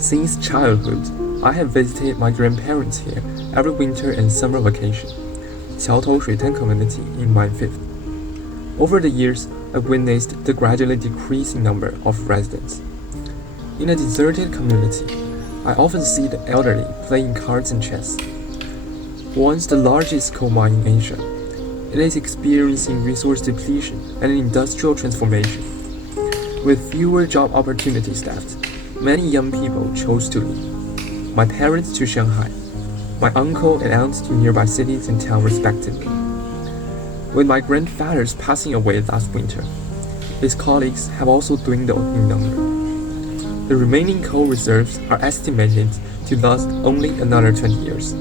Since childhood, I have visited my grandparents here every winter and summer vacation. 桥头水滩 community in Mine 5th. Over the years, I've witnessed the gradually decreasing number of residents. In a deserted community, I often see the elderly playing cards and chess. Once the largest coal mine in Asia, it is experiencing resource depletion and industrial transformation. With fewer job opportunities left, many young people chose to leave. My parents to Shanghai, my uncle and aunt to nearby cities and towns respectively. With my grandfather's passing away last winter, his colleagues have also dwindled in number. The remaining coal reserves are estimated to last only another 20 years.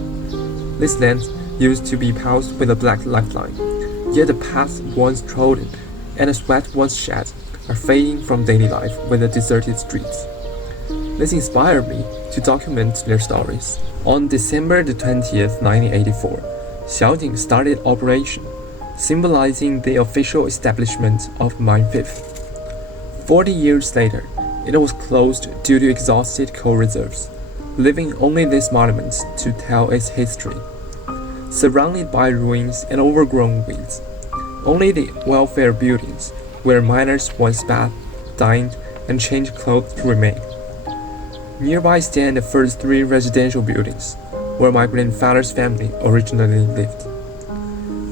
This land used to be housed with a black lifeline, yet the paths once trodden and the sweat once shed are fading from daily life with the deserted streets. This inspired me to document their stories. On December the 20th, 1984, Xiaojing started operation, symbolizing the official establishment of Mine 5th. 40 years later, it was closed due to exhausted coal reserves, leaving only this monument to tell its history. Surrounded by ruins and overgrown weeds, only the welfare buildings where miners once bathed, dined, and changed clothes remain. Nearby stand the first 3 residential buildings, where my grandfather's family originally lived.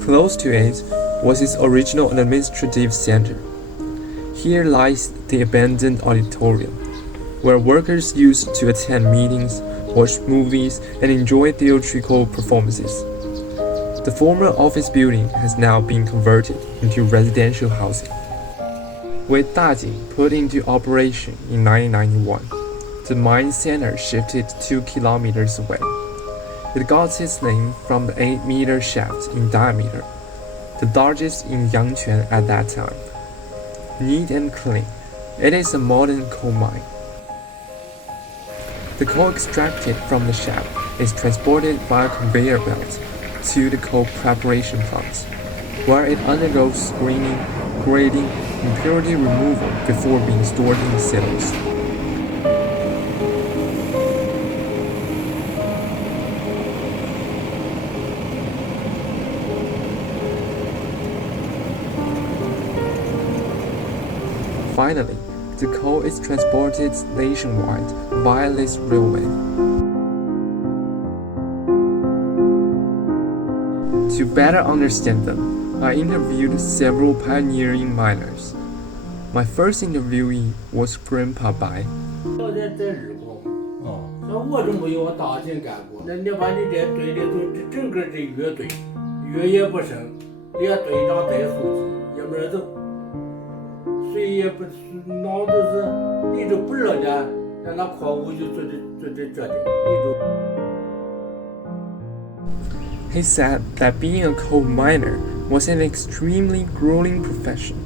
Close to it was its original administrative center. Here lies the abandoned auditorium, where workers used to attend meetings, watch movies, and enjoy theatrical performances. The former office building has now been converted into residential housing. With Dajing put into operation in 1991, the mine center shifted 2 kilometers away. It got its name from the 8-meter shaft in diameter, the largest in Yangquan at that time. Neat and clean, it is a modern coal mine. The coal extracted from the shaft is transported via conveyor belt to the coal preparation plant, where it undergoes screening, grading, and purity removal before being stored in silos. Finally, the coal is transported nationwide via this railway. To better understand them, I interviewed several pioneering miners. My first interviewee was Grandpa Bai. 在日过，那我都没有大型干过。那你把你这队里头整个这乐队，乐也不剩，连队长带书记也没人走，谁也不脑子是你就不热呢，让那矿务就做这点，你就。He said that being a coal miner was an extremely grueling profession,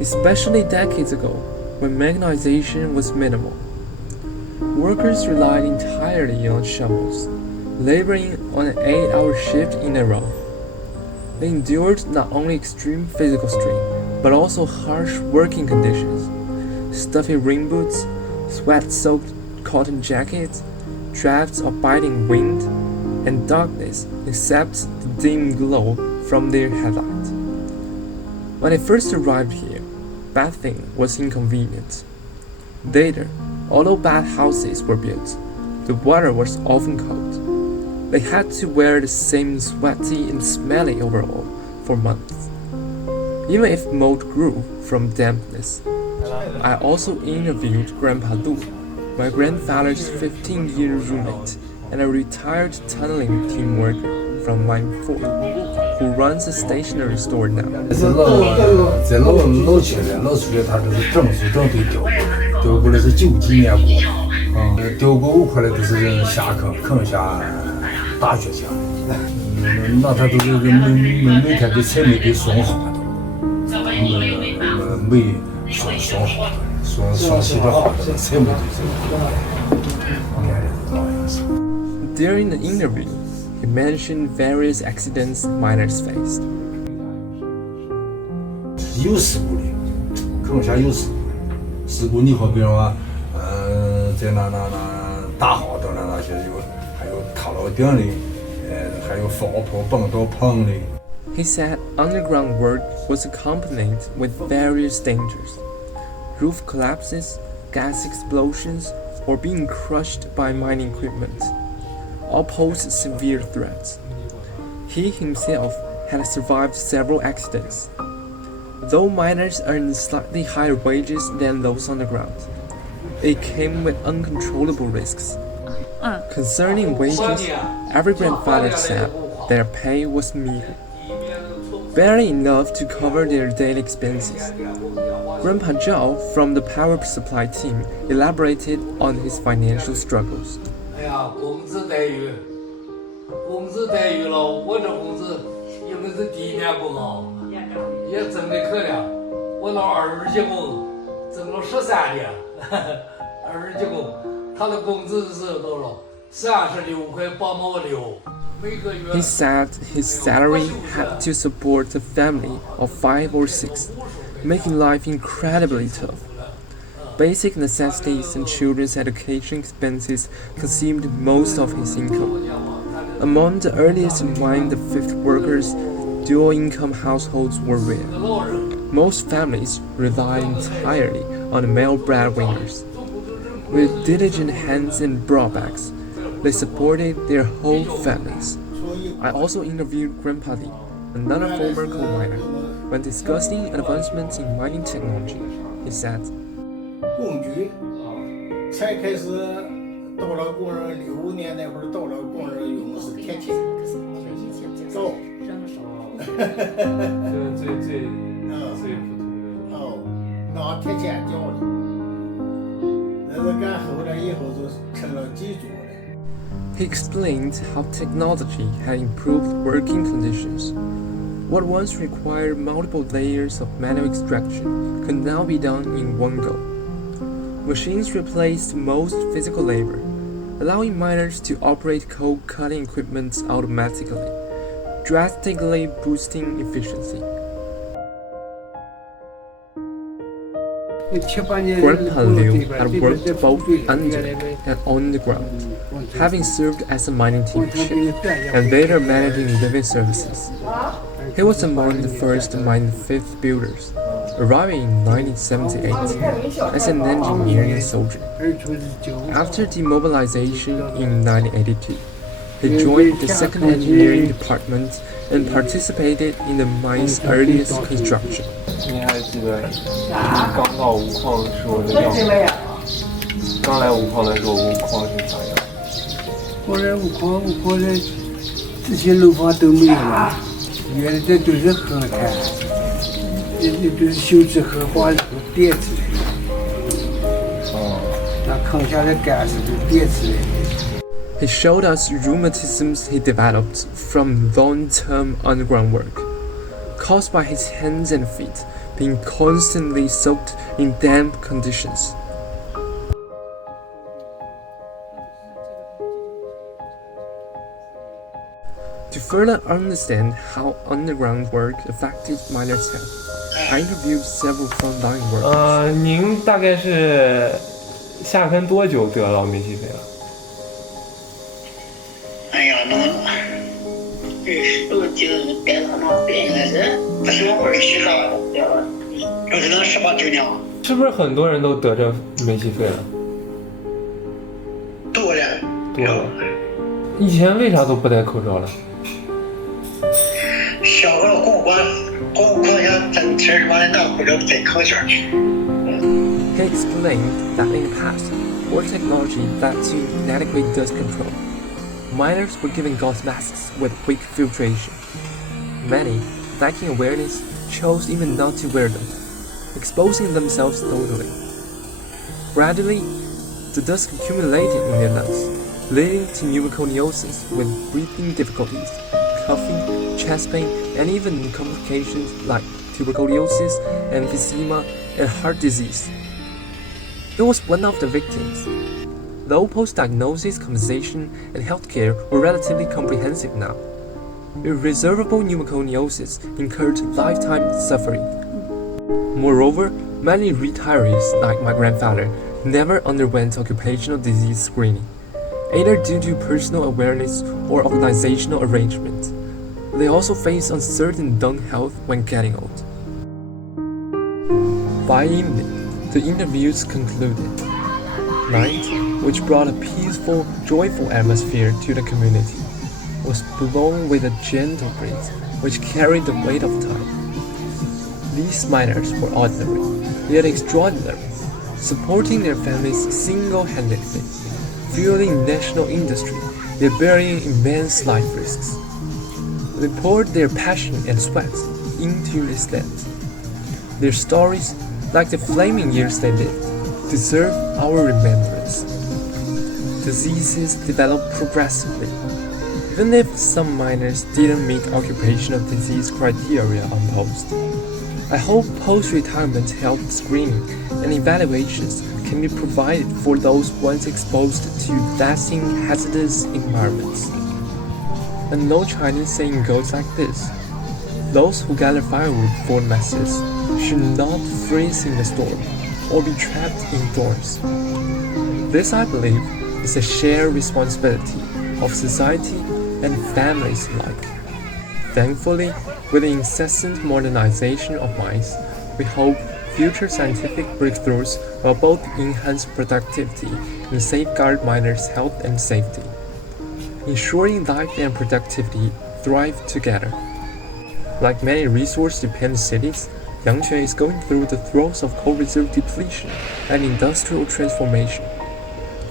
especially decades ago when mechanization was minimal. Workers relied entirely on shovels, laboring on an 8-hour shift in a row. They endured not only extreme physical strain, but also harsh working conditions, stuffy rain boots, sweat-soaked cotton jackets, drafts of biting wind, and darkness except the dim glow from their headlights. When I first arrived here, bathing was inconvenient. Later, although bathhouses were built, the water was often cold. They had to wear the same sweaty and smelly overall for months, even if mold grew from dampness. I also interviewed Grandpa Lu, my grandfather's 15-year roommate, and a retired tunneling team worker from Mine 4, who runs a stationery store now. 在老区的老区的，他都是正数正对调过来是9几年过，调过5块的都是下坑下大雪下，那他都是每天给菜没给送好的，没送好的，送洗的好的，菜没给送。 During the interview, he mentioned various accidents miners faced. 有事故的，坑下有事故，你好比说，在那大好的了那些还有塔楼顶的，还有房棚、蹦斗棚的。He said underground work was accompanied with various dangers: roof collapses, gas explosions, or being crushed by mining equipment. All posed severe threats. He himself had survived several accidents. Though miners earned slightly higher wages than those underground, it came with uncontrollable risks. Concerning wages, every grandfather said their pay was meager, barely enough to cover their daily expenses. Grandpa Zhao from the power supply team elaborated on his financial struggles. 哎呀，工资待遇了，我这工资因为是第一年工啊，也挣得可怜。我那二级工挣了13年，二级工，他的工资是多少？36块8毛6。He said his salary had to support a family of 5 or 6, making life incredibly tough. Basic necessities and children's education expenses consumed most of his income. Among the earliest mine the fifth workers, dual-income households were rare. Most families relied entirely on the male breadwinners. With diligent hands and broadbacks, they supported their whole families. I also interviewed Grandpa Li, another former coal miner. When discussing advancements in mining technology, he said, 工具才开始到了工人65年那会儿，到了工人用的是铁钳，走，最普通的。哦，拿铁钳绞的，那是干后来以后就成了脊柱的。He explained how technology had improved working conditions. What once required multiple layers of manual extraction could now be done in one go. Machines replaced most physical labor, allowing miners to operate coal cutting equipment automatically, drastically boosting efficiency. Grandpa Liu had worked both under and on the ground, having served as a mining team chief and later managing living services. He was among the first mine fifth builders, arriving in 1978 as an engineering soldier. After demobilization in 1982, he joined the 2nd Engineering Department and participated in the mine's earliest construction. 你还记得刚到五矿的时候的样子？刚来五矿的时候，五矿是啥样？后来五矿的这些楼房都没有了，原来这都是河滩，这都是修治荷花和电子的。那坑下的干是都电子的。He showed us rheumatisms he developed from long-term underground work, caused by his hands and feet being constantly soaked in damp conditions. To further understand how underground work affected miners' health, I interviewed several frontline workers. 您大概是下坑多久得到煤气肺了？哎呀，那19带到那边应该是15或者7号，有可能18、19年。是不是很多人都得着煤气肺了？多了。以前为啥都不戴口罩了？小个公馆想整天把那口罩戴口罩去。He explained that in the past, poor technology led to inadequate dust control. Miners were given gas masks with weak filtration. Many, lacking awareness, chose even not to wear them, exposing themselves totally. Gradually, the dust accumulated in their lungs, leading to pneumoconiosis with breathing difficulties, coughing, chest pain, and even complications like tuberculosis, emphysema, and heart disease. He was one of the victims. Though post-diagnosis compensation and healthcare were relatively comprehensive now, irreversible pneumoconiosis incurred lifetime suffering. Moreover, many retirees, like my grandfather, never underwent occupational disease screening, either due to personal awareness or organizational arrangement. They also face uncertain dung health when getting old. By evening, the interviews concluded. Night, which brought a peaceful, joyful atmosphere to the community, was blown with a gentle breeze which carried the weight of time. These miners were ordinary, yet extraordinary, supporting their families single-handedly, fueling national industry, yet bearing immense life risks. They poured their passion and sweat into this land. Their stories, like the flaming years they lived, deserve our remembrance. Diseases develop progressively. Even if some miners didn't meet occupational disease criteria on post, I hope post-retirement health screening and evaluations can be provided for those once exposed to lasting hazardous environments. An old Chinese saying goes like this: those who gather firewood for messes should not freeze in the storm or be trapped indoors. This, I believe, is a shared responsibility of society and families alike. Thankfully, with the incessant modernization of mines, we hope future scientific breakthroughs will both enhance productivity and safeguard miners' health and safety, ensuring life and productivity thrive together. Like many resource-dependent cities, Yangquan is going through the throes of coal reserve depletion and industrial transformation.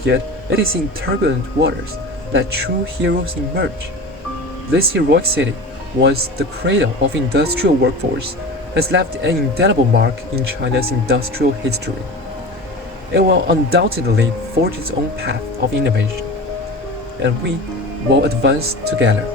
Yet, it is in turbulent waters that true heroes emerge. This heroic city, once the cradle of industrial workforce, has left an indelible mark in China's industrial history. It will undoubtedly forge its own path of innovation, and we will advance together.